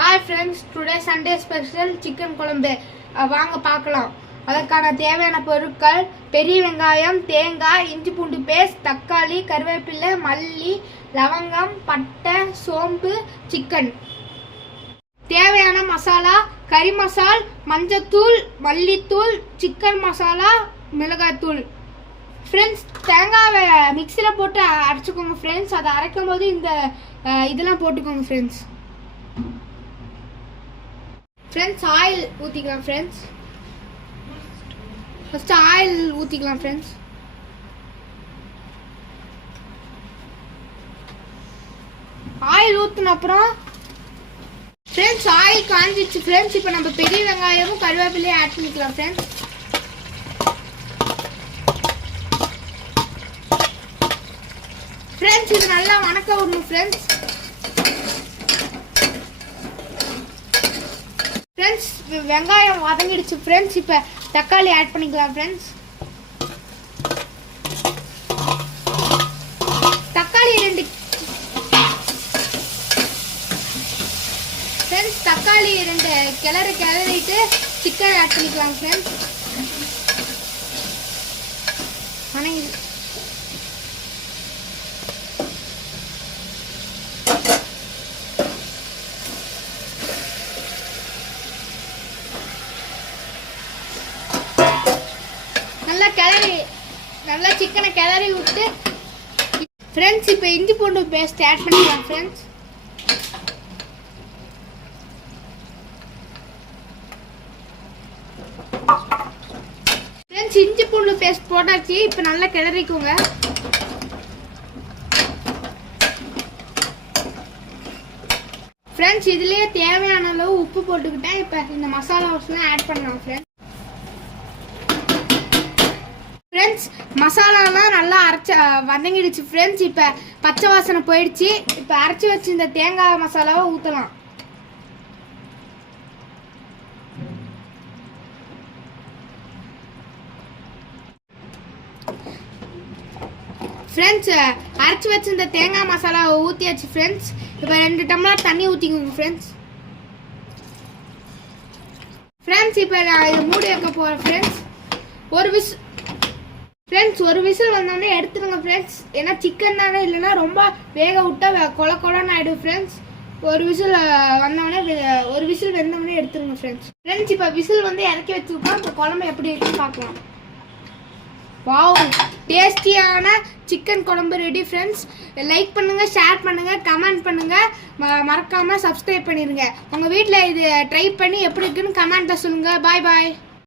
Hi friends, today Sunday special chicken குழம்பு வாங்க பார்க்கலாம். அதற்கான தேவையான பொருட்கள் பெரிய வெங்காயம், தேங்காய், இஞ்சி பூண்டு பேஸ்ட், தக்காளி, கறிவேப்பிலை, மல்லி, லவங்கம், பட்டை, சோம்பு, சிக்கன். தேவையான மசாலா கறி மசால், மஞ்சத்தூள், மல்லித்தூள், சிக்கன் மசாலா, மிளகாய்த்தூள். ஃப்ரெண்ட்ஸ், தேங்காவை மிக்சியில் போட்டு அரைச்சிக்கோங்க ஃப்ரெண்ட்ஸ். அதை அரைக்கும் போது இந்த இதெல்லாம் போட்டுக்கோங்க ஃப்ரெண்ட்ஸ். ஃப்ரெண்ட்ஸ், ஆயில் ஊற்றிக்கலாம் ஃப்ரெண்ட்ஸ். ஃபர்ஸ்ட் ஆயில் ஊற்றிக்கலாம் ஃப்ரெண்ட்ஸ். ஆயில் ஊற்றின அப்புறம் ஃப்ரெண்ட்ஸ் ஆயில் காஞ்சிச்சு ஃப்ரெண்ட்ஸ். இப்போ நம்ம பெரிய வெங்காயமும் கருவேப்பிலையும் ஆட் பண்ணிக்கலாம் ஃப்ரெண்ட்ஸ். ஃப்ரெண்ட்ஸ், இது நல்லா வணக்க விடணும் ஃப்ரெண்ட்ஸ். ஃப்ரெண்ட்ஸ், வெங்காயம் வதங்கிடுச்சு ஃப்ரெண்ட்ஸ். இப்போ தக்காளி ஆட் பண்ணிக்கலாம் ஃப்ரெண்ட்ஸ். தக்காளி ரெண்டு கிளறிட்டு சிக்கன் ஆட் பண்ணிக்கலாம் ஃப்ரெண்ட்ஸ். நல்லா சிக்கனை கிளறி விட்டு ஃப்ரெண்ட்ஸ் இப்போ இஞ்சி பூண்டு பேஸ்ட் ஆட் பண்ணிக்கலாம் ஃப்ரெண்ட்ஸ். ஃப்ரெண்ட்ஸ், இஞ்சி பூண்டு பேஸ்ட் போட்டாச்சு. இப்போ நல்லா கிளறிக்கோங்க. ஃப்ரெண்ட்ஸ், இதுலயே தேவையான அளவு உப்பு போட்டுக்கிட்டேன். இப்போ இந்த மசாலாஸ்லாம் ஆட் பண்ணலாம் ஃப்ரெண்ட்ஸ். ஃப்ரெண்ட்ஸ், மசாலாலாம் நல்லா வதங்கிடுச்சு ஃப்ரெண்ட்ஸ். இப்போ பச்சை வாசனை போயிடுச்சு. இப்போ அரைச்சி வச்சு இந்த தேங்காய் மசாலாவை ஊற்றலாம். ஃப்ரெண்ட்ஸ், அரைச்சி வச்சு இந்த தேங்காய் மசாலாவை ஊற்றியாச்சு ஃப்ரெண்ட்ஸ். இப்போ 2 டம்ளர் தண்ணி ஊற்றிக்கோங்க ஃப்ரெண்ட்ஸ். ஃப்ரெண்ட்ஸ், இப்போ நான் இதை மூடி வைக்க போகிறேன் ஃப்ரெண்ட்ஸ். ஒரு விசில் வந்தோடனே எடுத்துருங்க ஃப்ரெண்ட்ஸ். ஏன்னா சிக்கன் தானே, இல்லைன்னா ரொம்ப வேக விட்டா கொலன்னு ஆகிடும் ஃப்ரெண்ட்ஸ். ஒரு விசில் வெந்தோடனே எடுத்துருங்க ஃப்ரெண்ட்ஸ். ஃப்ரெண்ட்ஸ், இப்போ விசில் வந்து இறக்கி வச்சுருக்கோம். இப்போ குழம்பு எப்படி இருக்குன்னு பார்க்கலாம். வாவ், டேஸ்டியான சிக்கன் குழம்பு ரெடி ஃப்ரெண்ட்ஸ். லைக் பண்ணுங்க, ஷேர் பண்ணுங்க, கமெண்ட் பண்ணுங்க, மறக்காம சப்ஸ்கிரைப் பண்ணிருங்க. உங்க வீட்டில் இது ட்ரை பண்ணி எப்படி இருக்குன்னு கமெண்ட்ல சொல்லுங்க. பாய் பாய்.